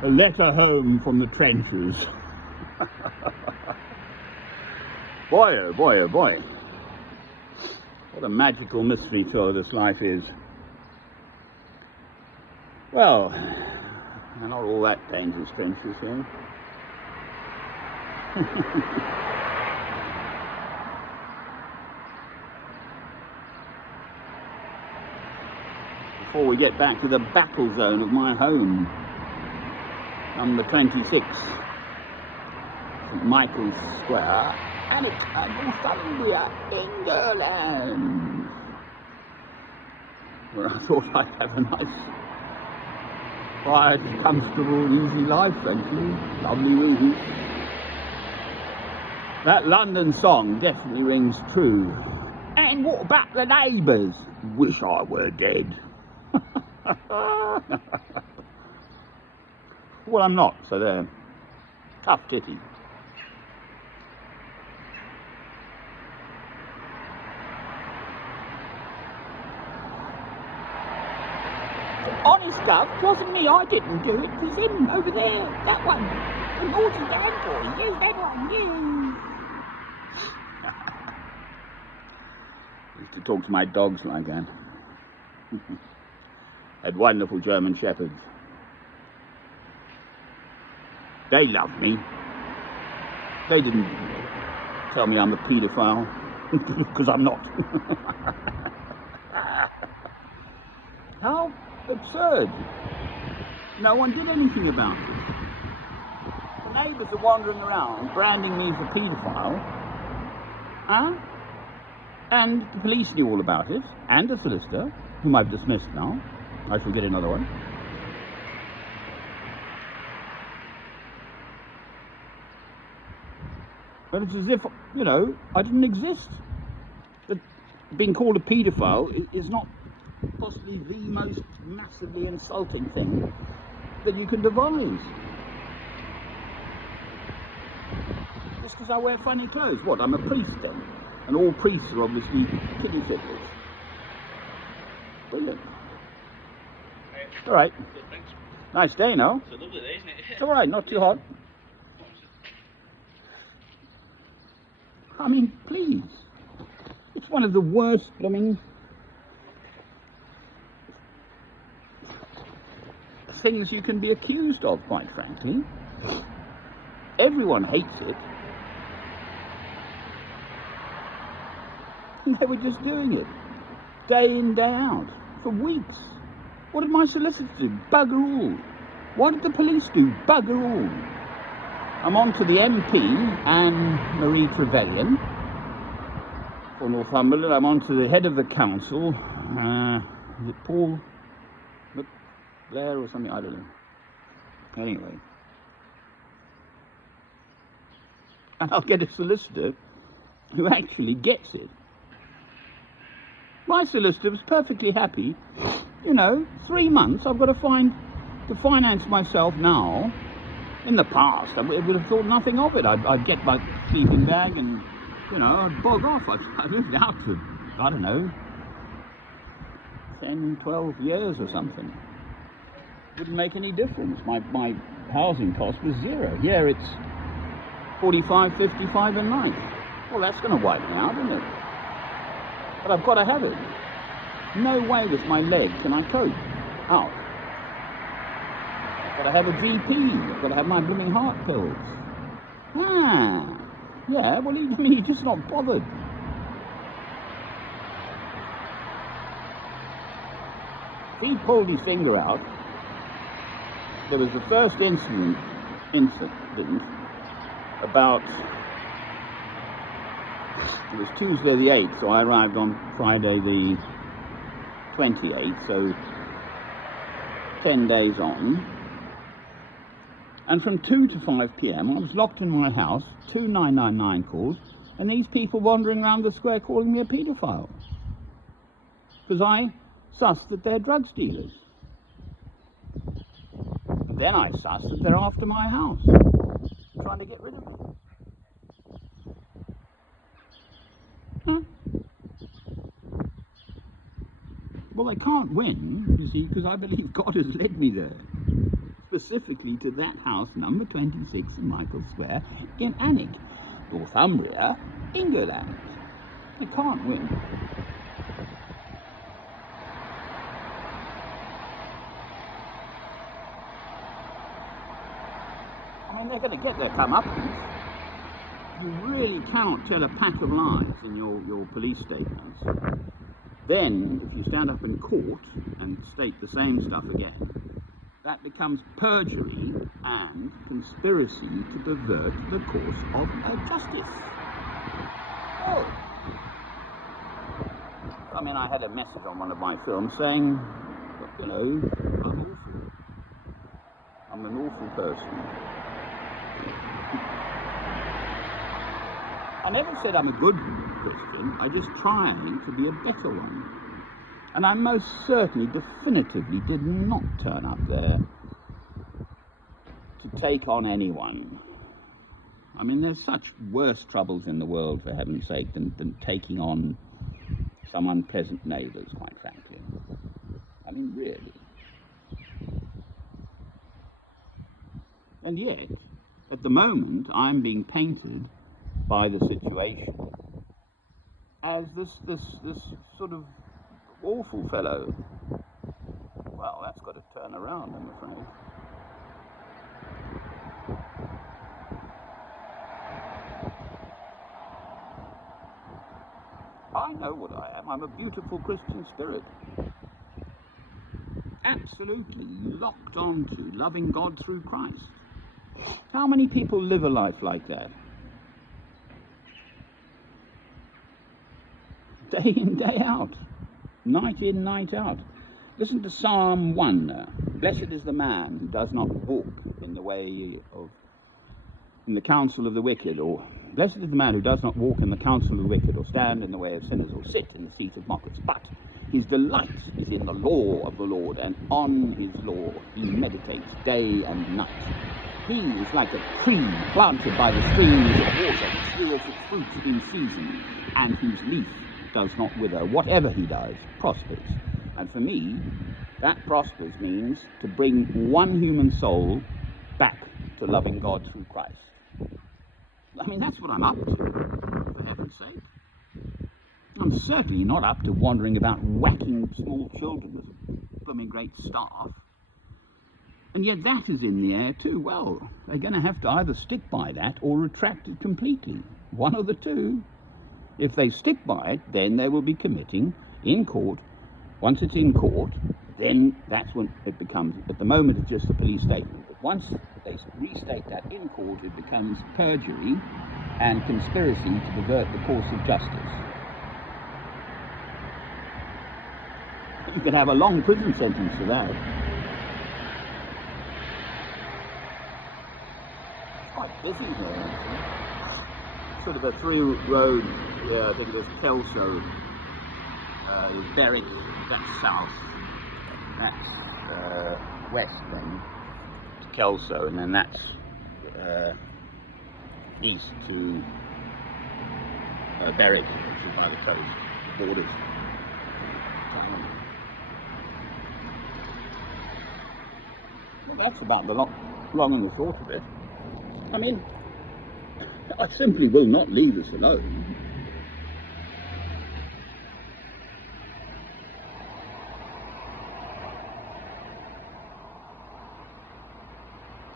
A letter home from the trenches. Boy, oh boy, oh boy. What a magical mystery tour this life is. Well, they're not all that dangerous trenches here. Before we get back to the battle zone of my home, number 26, St Michael's Square, and it's Northumbria, England, where I thought I'd have a nice, quiet, comfortable, easy life, frankly. Lovely rooms. That London song definitely rings true. And what about the neighbours? Wish I were dead. Well, I'm not, so they're tough titty. Honest, Gov, it wasn't me, I didn't do it. It was him over there, that one. The naughty dad boy, you, that one, you. I used to talk to my dogs like that. Had wonderful German shepherds. They loved me. They didn't tell me I'm a paedophile, because I'm not. How absurd. No one did anything about it. The neighbours are wandering around branding me as a paedophile. Huh? And the police knew all about it, and a solicitor, whom I've dismissed now. I shall get another one. But it's as if, you know, I didn't exist. That being called a paedophile is not possibly the most massively insulting thing that you can devise. Just because I wear funny clothes. What, I'm a priest then? And all priests are obviously kiddie fiddlers. Brilliant. All right. Nice day, no? It's a lovely day, isn't it? It's all right, not too hot. I mean, please. It's one of the worst blooming things you can be accused of, quite frankly. Everyone hates it. And they were just doing it, day in, day out, for weeks. What did my solicitor do? Bugger all. What did the police do? Bugger all. I'm on to the MP, Anne-Marie Trevelyan, for Northumberland. I'm on to the head of the council. Is it Paul Blair or something? I don't know. Anyway. And I'll get a solicitor who actually gets it. My solicitor was perfectly happy. You know, 3 months I've got to finance myself now. In the past, I would have thought nothing of it. I'd get my sleeping bag and, you know, I'd bog off. I moved out for, I don't know, 10, 12 years or something. Wouldn't make any difference. My housing cost was zero. Here it's 45, 55 a night. Well, that's going to wipe me out, isn't it? But I've got to have it. No way with my leg can I cope out. I've got to have a GP. I've got to have my blooming heart pills. Ah, yeah, well, he's just not bothered. If he pulled his finger out, there was the first incident about, it was Tuesday the 8th, so I arrived on Friday the 28th, so 10 days on. And from 2 to 5 p.m, I was locked in my house, 2 999 calls, and these people wandering around the square calling me a paedophile. Because I sussed that they're drug dealers. And then I sussed that they're after my house, trying to get rid of me. Huh? Well, they can't win, you see, because I believe God has led me there. specifically to that house, number 26 in Michael Square in Alnwick, Northumbria, England. They can't win. I mean, they're going to get their comeuppance. You really cannot tell a pack of lies in your police statements. Then, if you stand up in court and state the same stuff again, that becomes perjury and conspiracy to pervert the course of justice. Oh. I mean, I had a message on one of my films saying, you know, I'm awful. I'm an awful person. I never said I'm a good Christian, I just trying to be a better one. And I most certainly, definitively did not turn up there to take on anyone. I mean, there's such worse troubles in the world, for heaven's sake, than taking on some unpleasant neighbours, quite frankly. I mean, really. And yet, at the moment, I'm being painted by the situation as this sort of awful fellow. Well, that's got to turn around, I'm afraid. I know what I am. I'm a beautiful Christian spirit. Absolutely locked on to loving God through Christ. How many people live a life like that? Day in, day out. Night in, night out. Listen to Psalm 1. Blessed is the man who does not walk in the way of, in the counsel of the wicked, or blessed is the man who does not walk in the counsel of the wicked, or stand in the way of sinners, or sit in the seat of mockers. But his delight is in the law of the Lord, and on his law he meditates day and night. He is like a tree planted by the streams of water, which yields its fruit in season, and whose leaf does not wither. Whatever he does prospers. And for me, that prospers means to bring one human soul back to loving God through Christ. I mean, that's what I'm up to, for heaven's sake. I'm certainly not up to wandering about whacking small children with a blooming great staff. And yet that is in the air too. Well, they're going to have to either stick by that or retract it completely. One of the two. If they stick by it, then they will be committing in court. Once it's in court, then that's when it becomes, at the moment it's just a police statement. But once they restate that in court, it becomes perjury and conspiracy to pervert the course of justice. You could have a long prison sentence for that. It's quite busy here, actually. Sort of a three-road, I think there's Kelso, there's Berwick, that's south, that's west then, to Kelso, and then that's east to Berwick, which is by the coast, borders. Well, that's about the long and the short of it. I mean, I simply will not leave us alone.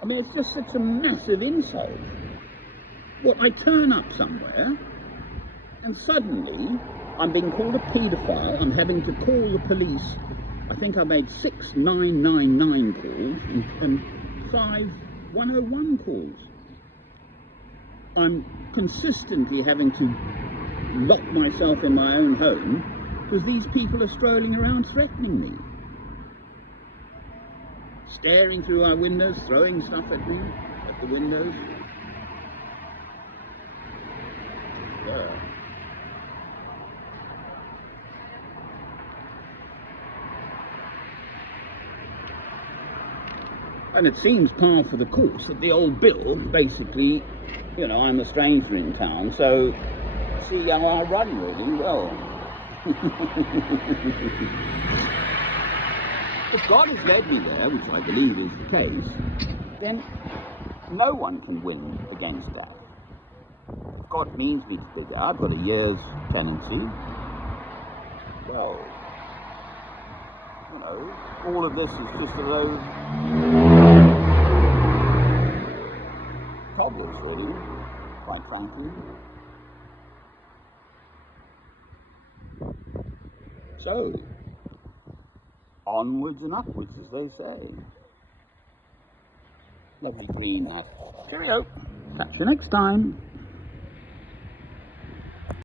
I mean, it's just such a massive insult. What, I turn up somewhere, and suddenly I'm being called a paedophile, I'm having to call the police. I think I made 6 999 calls and 5 101 calls. I'm consistently having to lock myself in my own home because these people are strolling around threatening me. Staring through our windows, throwing stuff at me, at the windows. Yeah. And it seems par for the course that the old Bill, basically, you know, I'm a stranger in town, so see how I run really well. If God has led me there, which I believe is the case, then no one can win against death. If God means me to be there, I've got a year's tenancy. Well, you know, all of this is just a load of cobblers, really, quite frankly. So, onwards and upwards, as they say. Lovely green net. Cheerio. Catch you next time.